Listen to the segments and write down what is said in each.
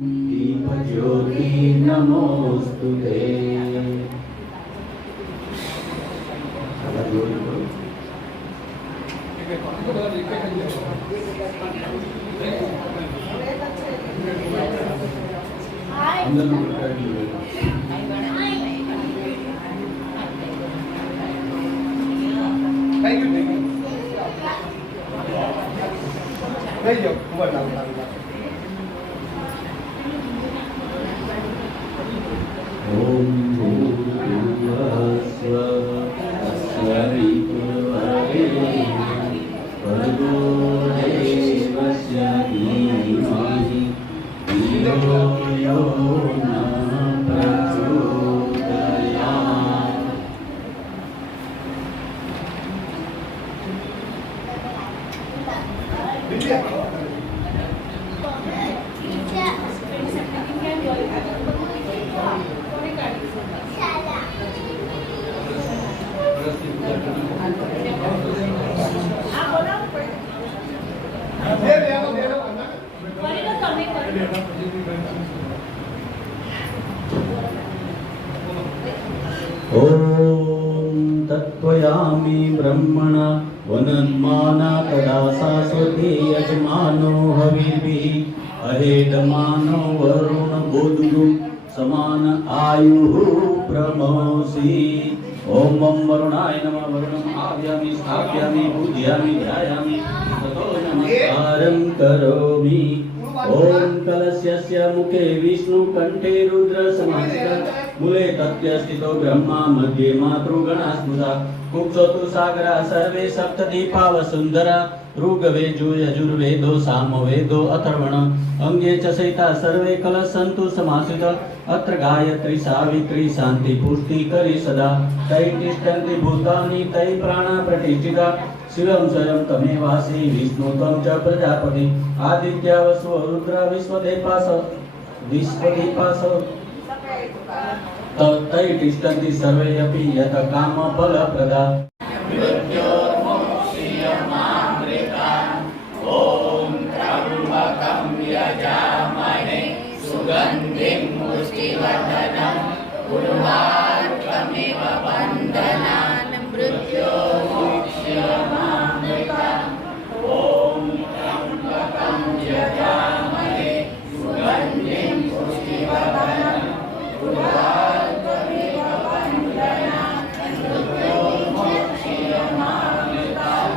दीपज्योति नमोस्तुते। ओम भूर्भुवस्सुः तत्सवितुर्वरेण्यं भर्गो देवस्य धीमहि धियो यो न प्रचोदयात्। ओम तत्त्वयामि ब्रह्मणा वनन्माना तदा शाश्वती यजमानो हविर्भिः अहेडमानो वरुण बुद्धु समान आयुः प्रमोषि। ओम वरुणाय नमः। वरुणम् आव्यामि स्थाप्यामि पूजयामि ध्यायामि ततो नमस्कारं करोमि। ओम कलशस्य मुखे विष्णु कंठे रुद्र समाश्रितः मूले तस्य स्थितो ब्रह्मा मध्ये मातृगणा स्मृता कुक्षोतु सागरा सर्वे सप्तदीपा वसुंधरा ऋग्वेदो यजुर्वेदो सामवेदो अथर्वण अंगे च सहिता सर्वे कलशन्तु समाश्रिता अत्र गायत्री सावित्री शांति पुष्टि करी सदा तै तिष्ठन्ति भूतानि तै प्राणा प्रतिष्ठिता शिवं स्वयं तमेवासि विष्णु त्वं च प्रजापति आदित्य वसु रुद्र विश्वदेवास तै तिष्ठन्ति सर्वे अपि यत काम फलप्रदा। ओम त्र्यंबकं यजामहे सुगन्धिं पुष्टिवर्धनं उर्वारुकमिव बन्धनान् मृत्योर्मुक्ष्यमामृताम्। ओम त्र्यंबकं यजामहे सुगन्धिं पुष्टिवर्धनं उर्वारुकमिव बन्धनान् मृत्योर्मुक्ष्यमामृताम्।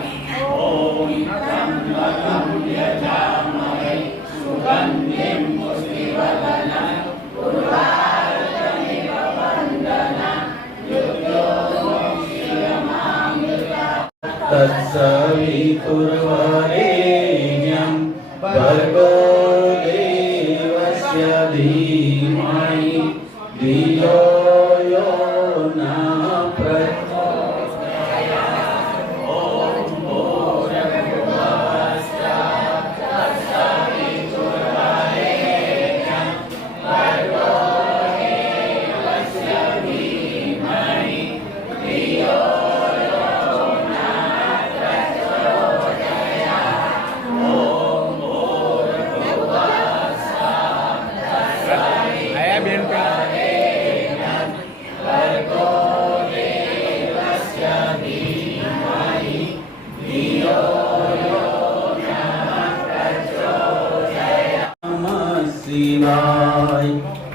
ओम त्र्यंबकं यजामहे सुगन्धिं पुष्टिवर्धनं उर्वारुकमिव बन्धनान् मृत्योर्मुक्ष्यमामृताम्। तत्सवितुर्वरेण्यं भर्गो देवस्य धीमहि धियो यो न प्रचोदयात्। ओम भूर्भुवस्सुः तत्सवितुर्वरेण्यं भर्गो देवस्य धीमहि धियो शिवाय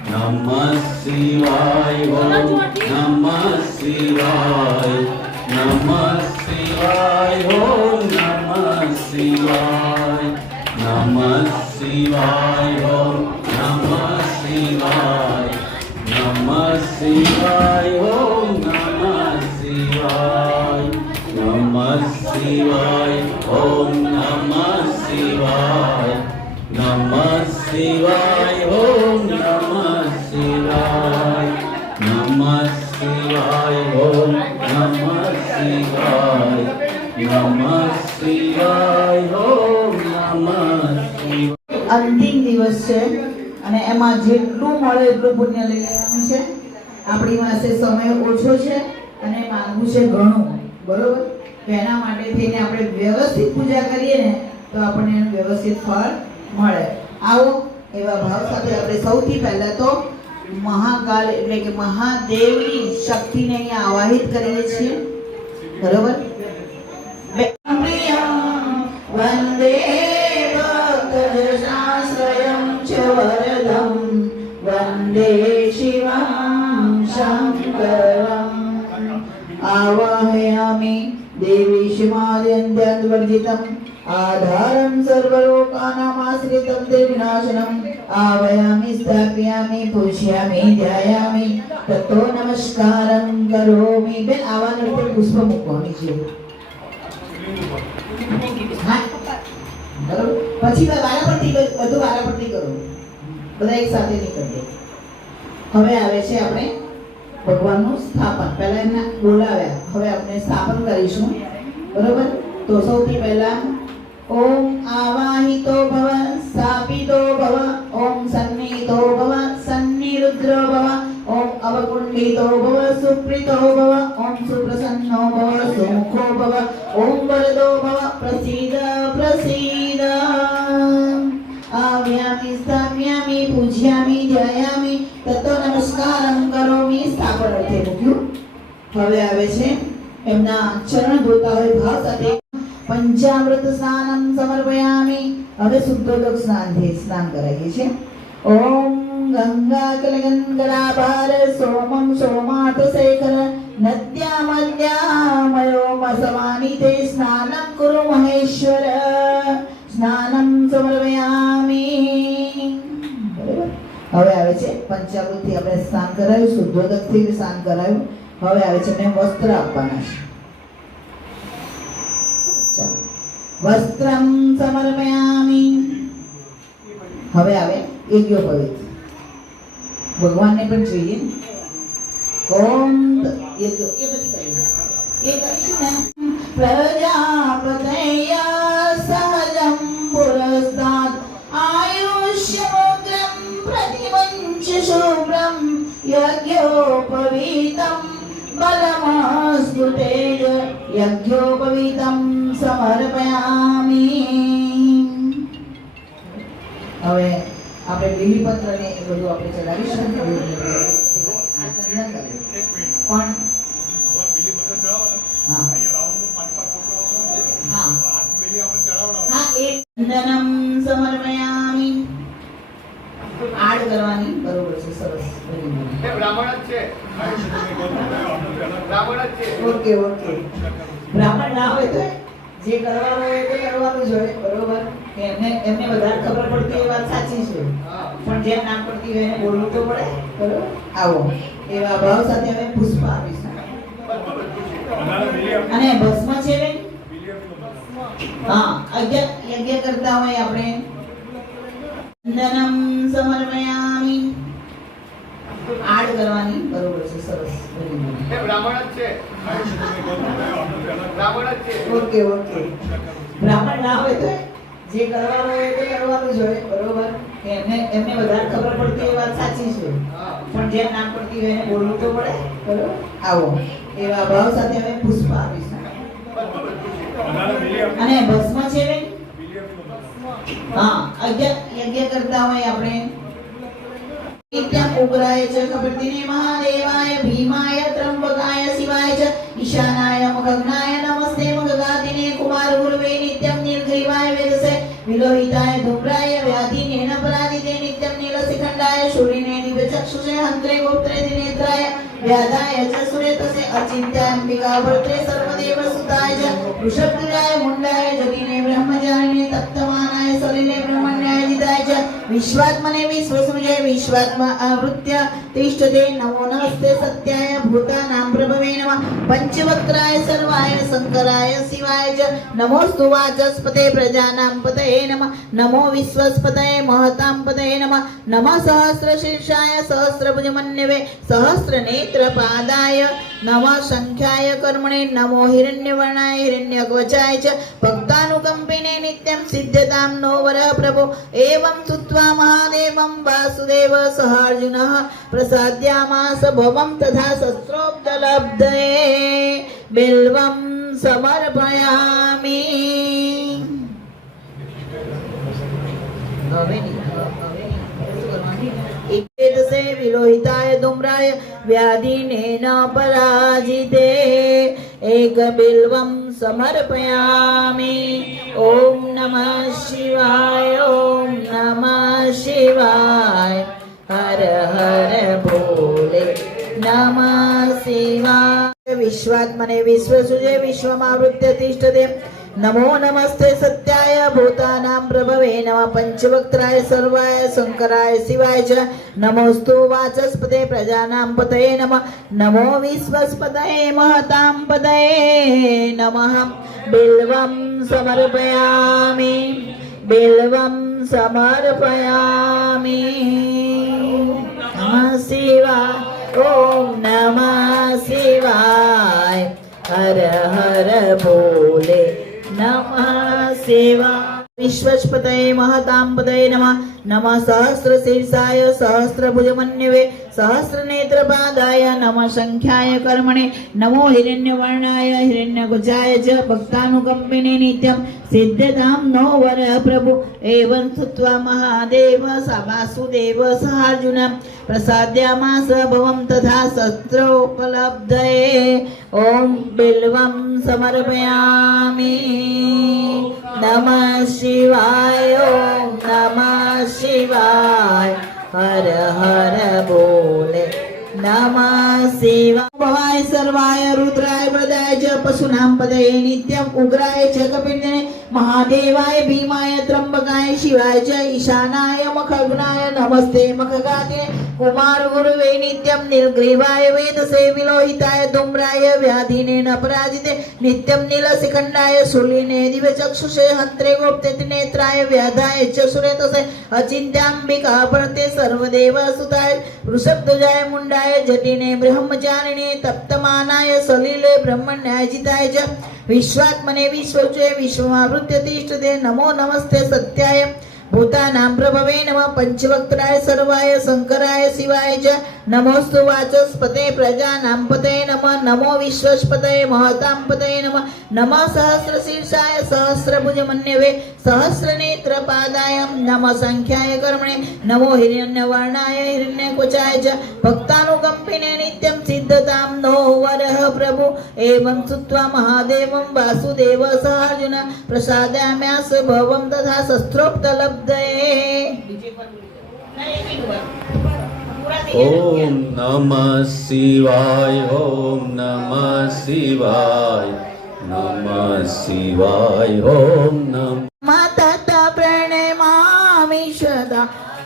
नमः शिवाय ओम नमः शिवाय नमः शिवाय ओम नमः शिवाय नमः शिवाय ओम नमः शिवाय नमः शिवाय ओम नमः शिवाय नमः शिवाय ओम नमः शिवाय नमः शिवाय ओम नमः शिवाय नमः शिवाय ओम नमः शिवाय नमः शिवाय ओम नमः शिवाय। અંતિમ દિવસ છે અને એમાં જેટલું મળે એટલું પુણ્ય લઈ લેવાનું છે। આપણી પાસે સમય ઓછો છે અને માંગવું છે ઘણું, બરોબર? એના માટે થઈને આપણે વ્યવસ્થિત પૂજા કરીએ ને તો આપણને એનું વ્યવસ્થિત ફળ મળે। આવો એવા ભાવ સાથે આપણે સૌથી પહેલા તો મહાકાલ એટલે કે મહાદેવની શક્તિને અહીંયા આવાહિત કરીએ છીએ. બરોબર. વંદે ભક્તજનાશ્રયં ચ વરદં વંદે શિવં શંકરં આવાહયામિ દેવી શિવાદ્યંત્યદ્વર્જિતम् आधारं सर्वलोकानामाश्रितं ते विनाशनम् आवयामि स्थापयामि पूजयामि ध्यायामि ततो नमस्कारं करोमि. બેન આવાને ઉપર પુષ્પ મૂકવાની છે. હા બરોબર. પછી વારાફરતી બધું વારાફરતી કરો, બધા એક સાથે નહીં કરજો. હવે આવે છે આપણે ભગવાનનું સ્થાપન. પહેલા એમને બોલાવ્યા, હવે આપણે સ્થાપન કરીશું. બરોબર. તો સૌથી પહેલા ओम आवाहितो भव स्थापितो भव ओम सन्निहितो भव सन्निरुद्रो भव ओम अवकुण्ठितो भव सुप्रीतो भव ओम सुप्रसन्नो भव सुमुखो भव ओम वरदो भव प्रसीद प्रसीद आव्यामि स्थाम्यामि पूज्यामि ध्यायामि ततो नमस्कारं करोमि. સ્થાપન અર્થે મૂક્યું. હવે આવે છે એમના ચરણ ધોતા હોય ભાવ સાથે पंचामृत स्नानं समर्पयामि. હવે શુદ્ધોદક સ્નાન કરાવીએ છીએ. ઓમ ગંગા કલગંગલાભાર સોમમ સોમાર્થ શેખર નદ્યામદ્યામયો મસમાનિતે સ્નાનમ કુરુ મહેશ્વર સ્નાનમ સમર્પયામિ. હવે આવે છે પંચામૃતથી આપણે સ્નાન કરાવ્યું, શુદ્ધોદકથી સ્નાન કરાવ્યું. હવે આવે છે એમને વસ્ત્ર આપવાના છે. વસ્ત્રમ સમર્પયામિ. હવે આવે યજ્ઞોપવિત. ભગવાનને પણ જોઈએ. ઓમ પ્રજાપતય સહજમ પુરસ્તાદ આયુષ્યમોગ્રમ પ્રતિવંચ શુભ્રમ યજ્ઞોપવિતમ બલમસ્તુ તેજ યજ્ઞોપવિતમ સમર્પયામિ. હવે આપણે બીલીપત્ર ને એ બધું આપણે ચડાવીશું. આ ચંદન કરે પણ હા હા હા એક ચંદનમ સમર્પયામિ. આડ કરવાની. બરોબર છે. સરસ. બ્રાહ્મણ જ છે. Okay okay. બ્રાહ્મણ ના હોય તો જે કરવાનું હોય તે કરવાનું જ હોય. બરોબર. એમને વધારે ખબર પડતી એ વાત સાચી છે, પણ જેમ ના પડતી હોય એને બોલવું તો પડે. બરોબર. આવો એવા ભાવ સાથે અમે પુષ્પ આપીશું. અને ભસ્મ છે બેન. હા યજ્ઞ કરતા હોય આપણે. ચંદનમ સમર્પયામિ. આડ કરવાની. બરોબર છે. સરસ. બ્રાહ્મણ જ છે. Okay okay. બ્રાહ્મણ ના હોય તો જે કરવાનું હોય તે કરવાનું જ હોય. બરોબર. એમને વધારે ખબર પડતી એ વાત સાચી છે, પણ જેમ ના પડતી હોય એને બોલવું તો પડે. બરોબર. આવો એવા ભાવ સાથે અમે પુષ્પ આપીશું. અને ભસ્મ છે બેન. હા યજ્ઞ કરતા હોય આપણે. નિત્યમ ઉગ્રાય ચ કપિર્તિને મહાદેવાય ભીમાય ત્રંબકાય શિવાય ચ ઈશાનાય મગનાય નમસ્તે મગગાતિને કુમાર ગુરુવે નિત્યમ નીલગ્રીવાય વેદસે વિલોહિતાય ધૂમ્રાય વ્યાધિને પરાદિતે નિત્યમ નીલશિખંડાય શૂરિને દિવ્યચક્ષુષે હંત્રે ગોત્રે દિનેત્રાય વ્યાધાય ચ સુરેતસે અચિંત્યાય અંબિકા ભર્ત્રે સર્વદેવ સુતાય ચ વૃષભધરાય મુંડાય જગીને બ્રહ્મચારિણે તપ્તમાનાય સલિલે બ્રહ્મણ્યાય જીતાય ચ વિશ્વાત્મને વિશ્વસૃજય વિશ્વાત્મા આવૃત્ય તિષ્ઠતે નમો નમસ્તે સત્યાય ભૂતાનાં પ્રભવે નમઃ પંચવક્ત્રાય સર્વાય શંકરાય શિવાય ચ નમોસ્તુ વાચસ્પતે પ્રજાનાં પતયે નમઃ નમો વિશ્વસ્પતયે મહતાં પતયે નમઃ નમઃ સહસ્રશીર્ષાય સહસ્રભુજમન્યવે સહસ્રનેત્રપાદાય નમઃ સંખ્યાય કર્મણે નમો હિરण्यवर्णाय हिरण्यकवचाय च भक्तानुकंपिने नित्यं सिद्ध्यतां नो वरः प्रभो एवं स्तुत्वा महादेवं वासुदेव सह अर्जुनः प्रसाद्यामास भवं तथा शस्त्रोक्तलब्धये बिल्वं समर्पयामि. હવે इकेतसे विलोहिताय धूम्राय व्याधिनेन पराजिते एकबिल्वं समर्पयामि। ॐ नमः शिवाय, ॐ नमः शिवाय, हर हर भोले नमः शिवाय। विश्वात्मने विश्वसुजे विश्वमावृत्य तिष्ठते नमो नमस्ते सत्याय भूतानां प्रभवे नमः पंचवक्त्राय सर्वाय शंकराय शिवाय च नमोस्तु वाचस्पते प्रजानां पतये नमः नमो विश्वस्पतये महतां पतये नमः। बिल्वं समर्पयामि, बिल्वं समर्पयामि। नमः शिवाय, ॐ नमः शिवाय, हर हर भोले नमः शिवाय। विश्वस्पतये महतां पतये नमः नमः सहस्रशीर्षाय सहस्रभुजमन्यवे सहस्रनेत्रपादाय नमः संख्याय कर्मणे नमो हिरण्यवर्णाय हिरण्यकुचाय च भक्तानुकम्पिने नित्यं सिद्धतां नो वरः प्रभु। एवं स्तुत्वा महादेव स वासुदेव सहार्जुन प्रसाद्यामास भवं तथा शस्त्रोपलब्धये। ॐ बिल्वं समर्पयामि। नमः शिवाय, ॐ नमः शिवाय, हर हर भोले नमः शिवाय। भवाय सर्वाय रुद्राय वरदाय च पशूनां पदये नित्यं उग्राय च कपिन्दने महादेवाय भीमाय त्र्यंबकाय शिवाय च ईशानाय मखग्नाय नमस्ते मखगाते कुमार गुरुवे नित्यं नीलग्रीवाय वेदसे विलोहिताय धूम्राय व्याधिनेन पराजिते नित्यं नीलशिखण्डाय शूलिने दिव्यचक्षुषे हन्त्रे गोप्ते नेत्राय व्याधाय च सुरेतसे अचिन्त्याम्बिका परते सर्वदेवसुताय वृषभध्वजाय मुण्डाय जटिने ब्रह्मचारिणे तप्तमानाय सलिले ब्रह्मण्याजिताय च विश्वात्मने विश्वचे विश्वमावृत्य तिष्ठते नमो नमस्ते सत्याय भूतानां प्रभवे नमः पंचवक्त्राय सर्वाय शंकराय शिवाय च नमोस्तु वाचस्पते प्रजानां पतये नमः नमो विश्वस्पतये महतां पतये नमः नमः सहस्रशीर्षाय सहस्रभुजमन्यवे सहस्रनेत्रपादाय नमः संख्याय कर्मणे नमो हिरण्यवर्णाय हिरण्यकुचाय च भक्तानुकम्पिने नित्यं सिद्धतां नो वरः प्रभु। एवं स्तुत्वा महादेवं वासुदेव सहार्जुन प्रसादाम्यास भवं तथा शस्त्रोक्तलब्धये। ॐ नमः शिवाय, ॐ नमः शिवाय, नमः शिवाय, ॐ नमः। तथा प्रणमामि सदा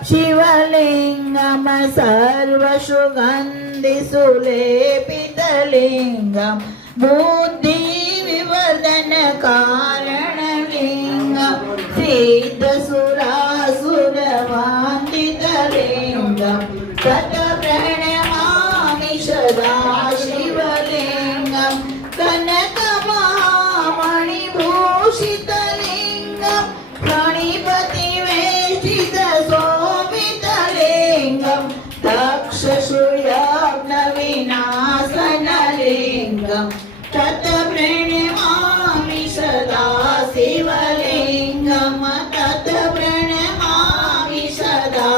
शिवलिङ्गं सर्वसुगन्धिसुलेपितलिङ्गं बुद्धिविवर्धनकारणलिङ्गं सिद्धसुरासुरवन्दितलिङ्गं तथा प्रणमामि सदा शिवलिङ्गं कनकमहामणिभूषितलिङ्गं प्रणिपतिवेष्टितशोभितलिङ्गं दक्षसूर्यग्नविनाशनलिङ्गं तत् प्रणमामि सदा शिवलिङ्गं तत् प्रणमामि सदा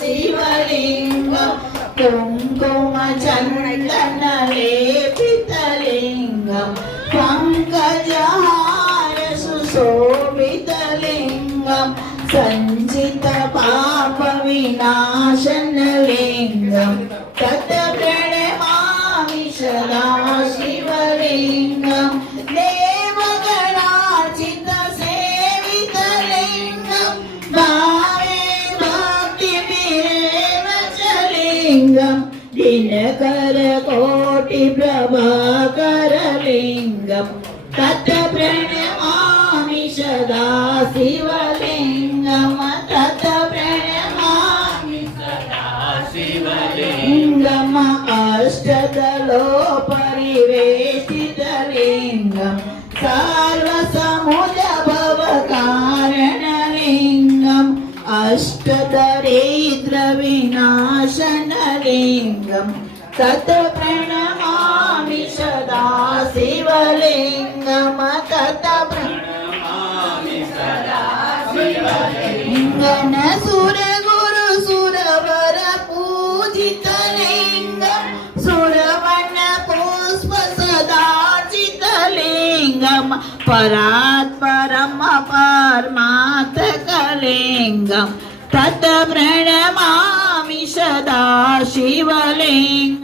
शिवलिङ्गं कुङ्कुमचन्दनलेपितलिङ्गं पङ्कजहार सुशोभितलिङ्गं सञ्चितपापविनाशनलिङ्गं तत् प्रणमामि सदा शिवलिङ्गं देवगणार्चितसेवितलिङ्गं भावे भक्तिभिरेव च लिङ्गं दिनकरकोटिप्रभाकरलिङ्गं तत् प्रणमामि सदा शिवलिङ्गं तत् प्रणमामि सदा शिवलिङ्गम् अष्टदलोपरिवेष्टितलिङ्गं सर्वसमुद्भवकारणलिङ्गम् अष्टदरिद्रविनाशनलिङ्गं तत् प्रणमामि सदा शिवलिङ्गं तत् प्रणमामि सदा शिवलिङ्गं सुरगुरु सुरवर परात् परम परमात्मकलिङ्गं तत् प्रणमामि सदा शिवलिङ्गम्।